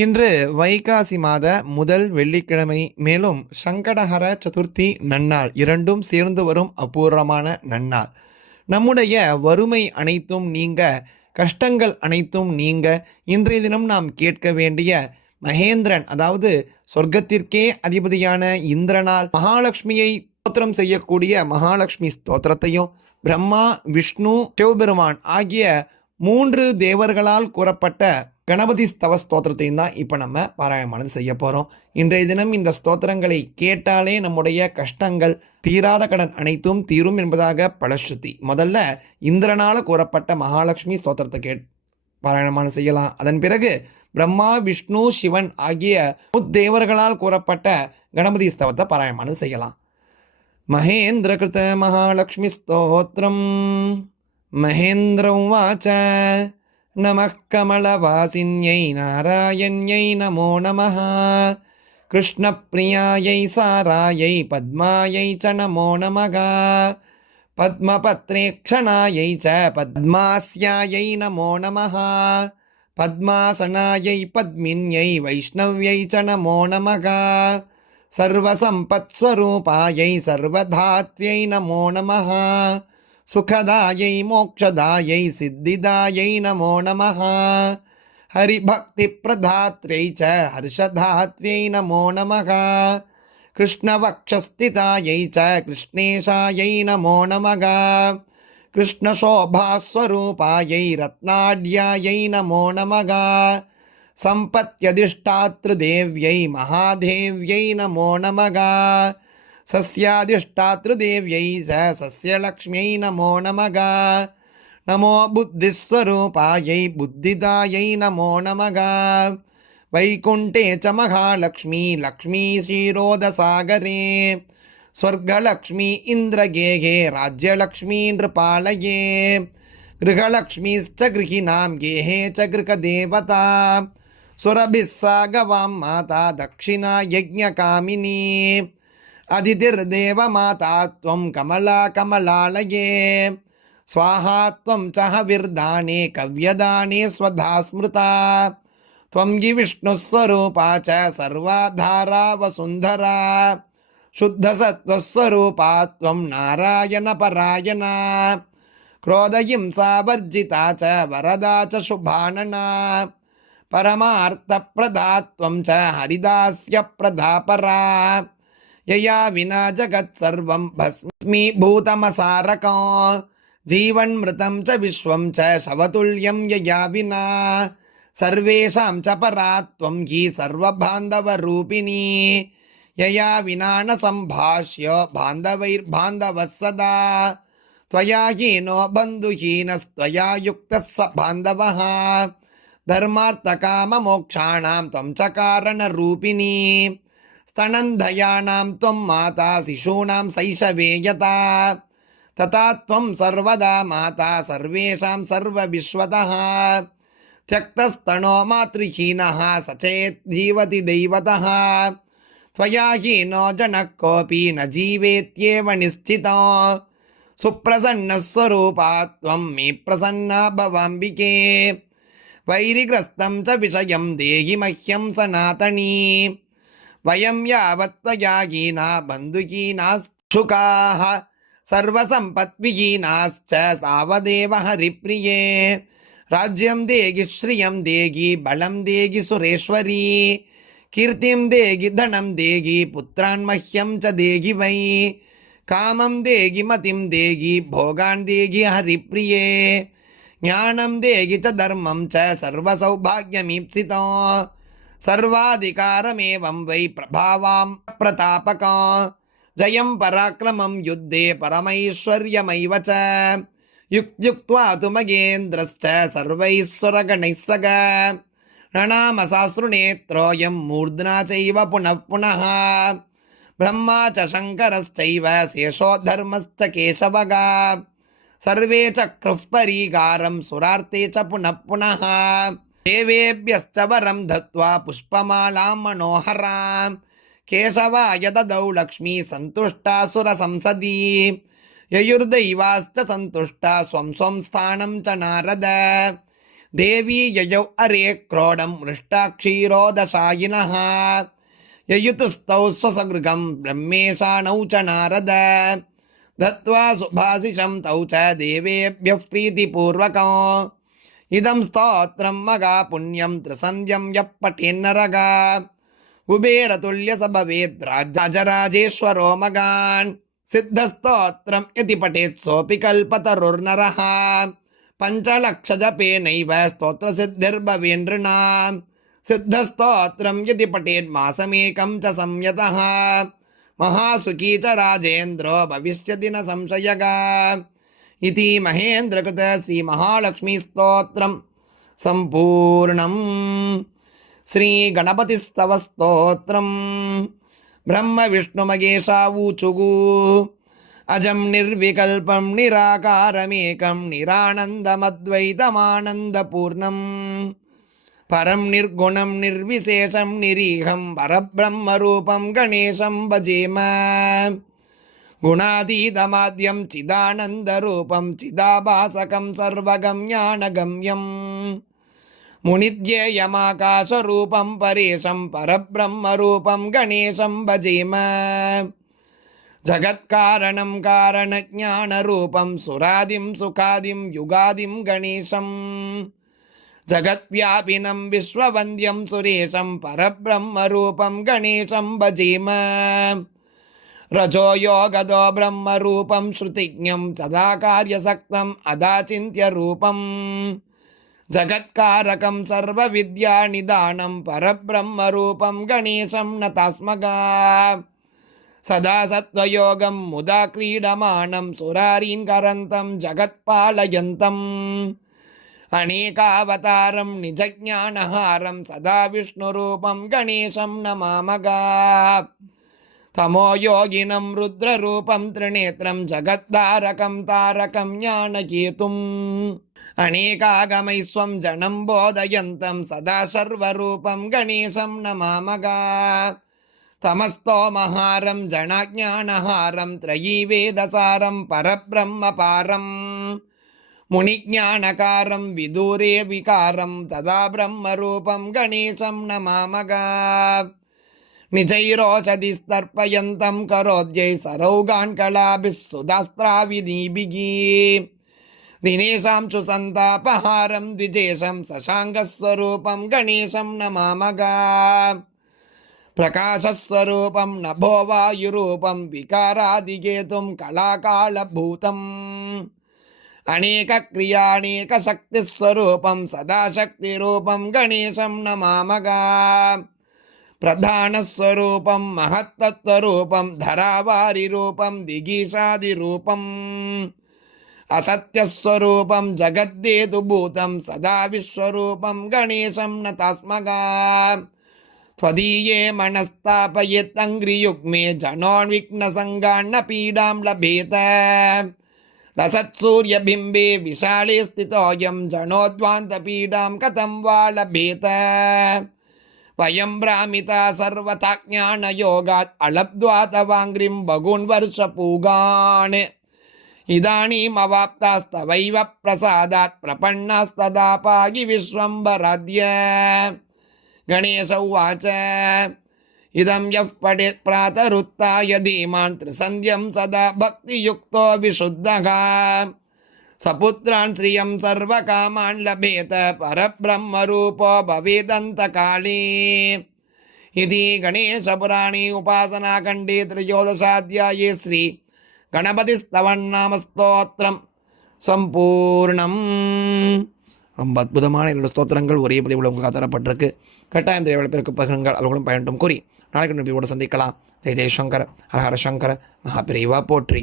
இன்று வைகாசி மாத முதல் வெள்ளிக்கிழமை, மேலும் சங்கடஹர சதுர்த்தி நன்னாள். இரண்டும் சேர்ந்து வரும் அபூர்வமான நன்னாள். நம்முடைய வறுமை அனைத்தும் நீங்க, கஷ்டங்கள் அனைத்தும் நீங்க, இன்றைய தினம் நாம் கேட்க வேண்டிய மகேந்திரன், அதாவது சொர்க்கத்திற்கே அதிபதியான இந்திரனால் மகாலட்சுமியை ஸ்தோத்திரம் செய்யக்கூடிய மகாலட்சுமி ஸ்தோத்திரத்தையும், பிரம்மா, விஷ்ணு, சிவபெருமான் ஆகிய 3 தேவர்களால் கூறப்பட்ட கணபதி ஸ்தவ ஸ்தோத்திரத்தையும் தான் இப்போ நம்ம பாராயணமானது செய்ய போகிறோம். இன்றைய தினம் இந்த ஸ்தோத்திரங்களை கேட்டாலே நம்முடைய கஷ்டங்கள், தீராத கடன் அனைத்தும் தீரும் என்பதாக பலஸ்ருதி. முதல்ல இந்திரனால் கூறப்பட்ட மகாலட்சுமி ஸ்தோத்திரத்தை பாராயணமானது செய்யலாம். அதன் பிறகு பிரம்மா, விஷ்ணு, சிவன் ஆகிய முத்தேவர்களால் கூறப்பட்ட கணபதி ஸ்தவத்தை பாராயணமானது செய்யலாம். மகேந்திர கிருத மகாலட்சுமி ஸ்தோத்திரம். மகேந்திர உவாச்ச நமः கமலவாசின்யை நாராயண்யை நமோ நமः கிருஷ்ணப்பிரியாயை சாராயை பத்மாயை ச நமோ நமः பத்மபத்ரேக்ஷணாயை ச பத்மாஸ்யாயை நமோ நமः பத்மாசனாயை பத்மின்யை வைஷ்ணவ்யை ச நமோ நமः சர்வசம்பத்ஸ்வரூபாயை சர்வதாத்யை நமோ நமः சுகதாயை மோக்ஷதாயை சித்திதாயை நமோ நமः ஹரிபக்திப்ரதாத்ரை ச ஹர்ஷதாத்ரை நமோ நமः கிருஷ்ணவக்ஷஸ்திதாயை ச கிருஷ்ணேஷாயை நமோ நமः கிருஷ்ணசோபாஸ்வரூபாயை ரத்னாட்யாயை நமோ நமः சம்பத்யதிஷ்டாத்ருதேவ்யை மகாதேவ்யை நமோ நமः சஸ்யாதிஷ்டாத்ருதேவ்யை ச சஸ்யலக்ஷ்மியை நமோ நமः நமோ புத்திஸ்வரூபாயை புத்திதாயை நமோ நமः வைகுண்டே ச மகாலக்ஷ்மி லக்ஷ்மீ க்ஷீரோதசாகரே ஸ்வர்கலக்ஷ்மி இந்திரகேகே ராஜ்யலக்ஷ்மீ நிருபாலயே கிருஹலக்ஷ்மீச்ச கிருஹிணாம் கேஹே ச கிருஹதேவதா சுரபிஸ்ஸா கவாம் மாதா தக்ஷிணா யஜ்ஞகாமினி அதிதிர்தேவ மாதா த்வம் கமலா கமலாலயே ஸ்வாஹா த்வம் ச ஹவிர்தானே கவ்யதானே ஸ்வதா ஸ்மிருதா த்வம் யி விஷ்ணுஸ்வரூபா ச சர்வாதாரா வசுந்தரா சுத்தசத்வஸ்வரூபா த்வம் நாராயண பராயணா क्रोधहिंसा वर्जिता च वरदा च शुभानना परमार्थप्रदा त्वं च हरिदास्य प्रदा परा यया विना जगत्सर्वं भस्मीभूतमसारकं जीवन्मृतं च विश्वं च शवतुल्यं यया विना सर्वेषां च परा त्वं हि सर्वबान्धवरूपिणी यया विना न सम्भाष्य बान्धवैर्बान्धवः सदा त्वया हीनो बन्धुहीनस्त्वया युक्तः स बान्धवः धर्मार्थकाममोक्षाणां त्वं च कारणरूपिणी स्तनन्दयानां त्वं माता शिशूनां शैशवे यथा तथा त्वं सर्वदा माता सर्वेषां सर्वविश्वतः त्यक्तस्तनो मातृहीनः सचेत् जीवति दैवतः त्वया हीनो जनः कोऽपि न जीवेत्येव निश्चितो सुप्रसन्नस्वरूपा त्वं मे प्रसन्ना भवाम्बिके वैरिग्रस्तं च विषयं देहि मह्यं सनातनी वयं यावत् त्वया हीना बन्धुहीनाश्चुकाः सर्वसम्पद्विहीनाश्च तावदेव हरिप्रिये राज्यं देहि श्रियं देहि बलं देहि सुरेश्वरी कीर्तिं देहि धनं देहि पुत्रान् मह्यं च देहि वै कामं देहि मतिं देहि भोगान् देहि हरिप्रिये ज्ञानं देहि च धर्मं च सर्वसौभाग्यमीप्सितो सर्वाधिकारमेवं वै प्रभावां प्रतापकं जयं पराक्रमं युद्धे परमैश्वर्यमैव च युक्त्युक्त्वा तु मगेन्द्रश्च सर्वैश्वरगणैः सग ननामसासृणेत्रोऽयं मूर्ध्ना चैव पुनः पुनः ब्रह्मा च शङ्करश्चैव शेषो धर्मश्च केशवः सर्वे चक्रुः परीगारं सुरार्ते च पुनः पुनः देवेभ्यश्च वरं दत्त्वा पुष्पमालां मनोहरां केशवाय ददौ लक्ष्मी सन्तुष्टा सुरसंसदि ययुर्दैवाश्च सन्तुष्टा स्वं स्वं स्थानं च नारद தேவி யயௌ அரே क्रोडं मृष्टाक्षीरोदशायिनः ययुतुस्तौ स्वसगृगं ब्रह्मेशानौ च नारद दत्त्वा सुभाषिषं तौ च देवेभ्यः प्रीतिपूर्वकम् इदं स्तोत्रं मगा पुण्यं त्रिसन्ध्यं यः पठेन्नरगा कुबेरतुल्य स भवेत् राजराजेश्वरो मगान् सिद्धस्तोत्रं यदि पठेत् सोऽपि कल्पतरुर्नरः पञ्चलक्षजपेनैव स्तोत्रसिद्धिर्भवेन्नृणाम् सिद्धस्तोत्रं यदि पठेत् मासमेकं च संयतः महासुखी च राजेन्द्रो भविष्यति न संशयः इति महेन्द्रकृत श्रीमहालक्ष्मीस्तोत्रं सम्पूर्णम् श्रीगणपतिस्तवस्तोत्रं ब्रह्मविष्णुमहेशावूचुः अजं निर्विकल्पं निराकारमेकं निरानन्दमद्वैतमानन्दपूर्णं परं निर्गुणं निर्विशेषं निरीहं परब्रह्मरूपं गणेशं भजेम गुणातीतमाद्यं चिदानन्दरूपं चिदाभासकं सर्वगम्यानगम्यं मुनिध्येयमाकाशरूपं परेशं परब्रह्मरूपं गणेशं भजेम जगत्कारणं कारणज्ञानरूपं सुरादिं सुखादिं युगादिं गणेशं जगत्व्यापिनं विश्ववन्द्यं सुरेशं परब्रह्मरूपं गणेशं भजेम रजो योगदो ब्रह्मरूपं श्रुतिज्ञं सदा कार्यसक्तम् अदाचिन्त्यरूपं जगत्कारकं सर्वविद्यानिदानं परब्रह्मरूपं गणेशं नतास्मगा सदा सत्त्वयोगं मुदा क्रीडमानं सुरारीन् करन्तं जगत्पालयन्तम् अनेकावतारं निजज्ञानहारं सदा विष्णुरूपं गणेशं नमामगा तमोयोगिनं रुद्ररूपं त्रिनेत्रं जगद्धारकं तारकं ज्ञानकेतुम् अनेकागमैस्वं जनं बोधयन्तं सदा सर्वरूपं गणेशं नमामगा तमस्तोमहारं जनाज्ञानहारं त्रयीवेदसारं परब्रह्मपारं मुनिज्ञानकारं विदूरे विकारं तदा ब्रह्मरूपं गणेशं नमामगा निजैरोषधिस्तर्पयन्तं करोद्यै सरौगान् कलाभिः सुधास्त्राविनीभिः दिनेशां चु सन्तापहारं द्विजेशं शशाङ्कस्वरूपं गणेशं नमामगा प्रकाशस्वरूपं नभो वायुरूपं विकारादिकेतुं कलाकालभूतम् अनेकक्रियाणेकशक्तिस्वरूपं सदा शक्तिरूपं गणेशं नमामगा प्रधानस्वरूपं महत्तत्त्वरूपं धरावारिरूपं दिगीशादिरूपम् असत्यस्वरूपं जगद्देतुभूतं सदा विश्वरूपं गणेशं नतास्मगा त्वदीये मनस्तापयेत्तङ्घ्रियुग्मे जनोन्विघ्नसङ्गान्न पीडां लभेत लसत्सूर्यबिम्बे विशाले स्थितोऽयं जनोद्वान्तपीडां कथं वा लभेत वयं भ्रामिता सर्वथा ज्ञानयोगात् अलब्ध्वा तवाङ्घ्रिं बहून् वर्षपूगान् इदानीमवाप्तास्तवैव प्रसादात् प्रपन्नास्तदा पाहि विश्वम्भराद्य गणेश उवाच इदं यः पठेत् प्रातरुत्थाय धीमान् त्रिसन्ध्यं सदा भक्तियुक्तो विशुद्धः सपुत्रान् श्रियं सर्वकामान् लभेत परब्रह्मरूपो भवेदन्तकाले इति गणेशपुराणे उपासनाखण्डे त्रयोदशाध्याये श्री गणपतिस्तवन्नामस्तोत्रं सम्पूर्णम्. ரொம்ப அற்புதமான என்னோட ஸ்தோத்திரங்கள் ஒரே பதிவில் உங்களுக்கு தரப்பட்டிருக்கு. கட்டாயம் தேவையான பேருக்கு பகிருங்கள், அவர்களும் பயன்ட்டும் கூறி நாளைக்கு நம்பியோடு சந்திக்கலாம். ஜெய் ஜெய்சங்கர், ஹர ஹர சங்கர, மகாபிரிவா போற்றி.